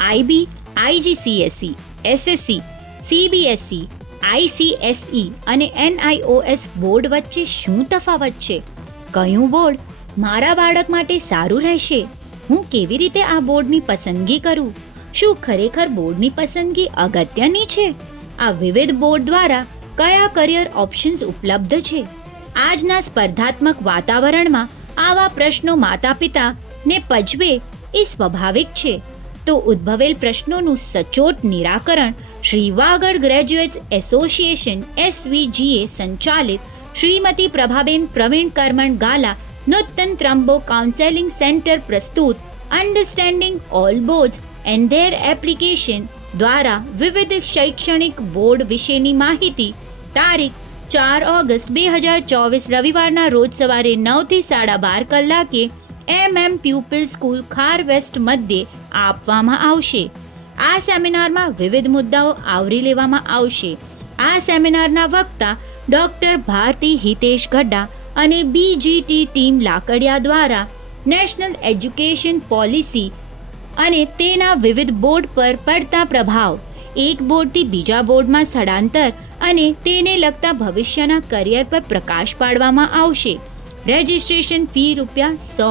IB, આઈજીસીએસઈ, SSC, CBSE, આઈસીએસઈ અને NIOS board વચ્ચે શું તફાવત છે? કયું બોર્ડ મારા બાળક માટે સારું રહેશે? હું કેવી રીતે આ બોર્ડની પસંદગી કરું? શું ખરેખર બોર્ડની પસંદગી અગત્યની છે? આ વિવિધ બોર્ડ દ્વારા કયા કરિયર ઓપ્શન્સ ઉપલબ્ધ છે? આજના સ્પર્ધાત્મક વાતાવરણમાં આવા પ્રશ્નો માતા પિતાને પજવે એ સ્વાભાવિક છે. તો ઉદ્ભવેલ પ્રશ્નોનું સચોટ નિરાકરણ Shri Vagad graduates association SVGA સંચાલિત શ્રીમતી પ્રભાબેન પ્રવીણ કરમણ ગાલા નૂતન ત્રંબો કાઉન્સેલિંગ સેન્ટર પ્રસ્તુત understanding all boards and there application દ્વારા વિવિધ શૈક્ષણિક બોર્ડ વિશેની માહિતી તારીખ 4 ઓગસ્ટ 2024 રવિવારના રોજ સવારે 9 થી 12:30 કલાકે પ્યુપિલ સ્કૂલ ખાર વેસ્ટ મધ્યે આપવામાં આવશે. આ સેમિનારમાં વિવિધ મુદ્દાઓ આવરી લેવામાં આવશે. આ સેમિનારના વક્તા ડોક્ટર ભારતી હિતેશ ગઢા અને BGT ટીમ લાકડિયા દ્વારા નેશનલ એજ્યુકેશન પોલિસી અને તેના વિવિધ બોર્ડ પર પડતા પ્રભાવ, એક બોર્ડથી બીજા બોર્ડમાં સ્થળાંતર અને તેને લગતા ભવિષ્યના કરિયર પર પ્રકાશ પાડવામાં આવશે. રજિસ્ટ્રેશન ફી ₹100,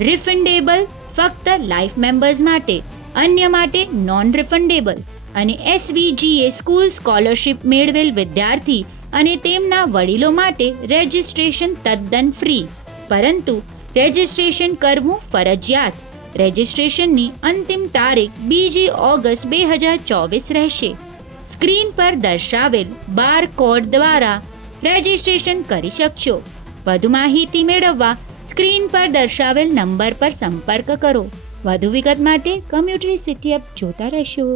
રિફંડેબલ ફક્ત લાઈફ મેમ્બર્સ માટે, અન્ય માટે નોન રિફંડેબલ. અને SVGA સ્કૂલ સ્કોલરશિપ મેળવેલ વિદ્યાર્થી અને તેમના વડીલો માટે રજિસ્ટ્રેશન તદ્દન ફ્રી, પરંતુ રજિસ્ટ્રેશન કરવું ફરજિયાત. રજિસ્ટ્રેશનની અંતિમ તારીખ 2 ઓગસ્ટ 2024 રહેશે. સ્ક્રીન પર દર્શાવેલ બાર કોડ દ્વારા રજિસ્ટ્રેશન કરી શકશો. વધુ માહિતી મેળવવા સ્ક્રીન પર દર્શાવેલ નંબર પર સંપર્ક કરો. વધુ વિગત માટે કમ્યુનિટી સિટી એપ જોતા રહેશો.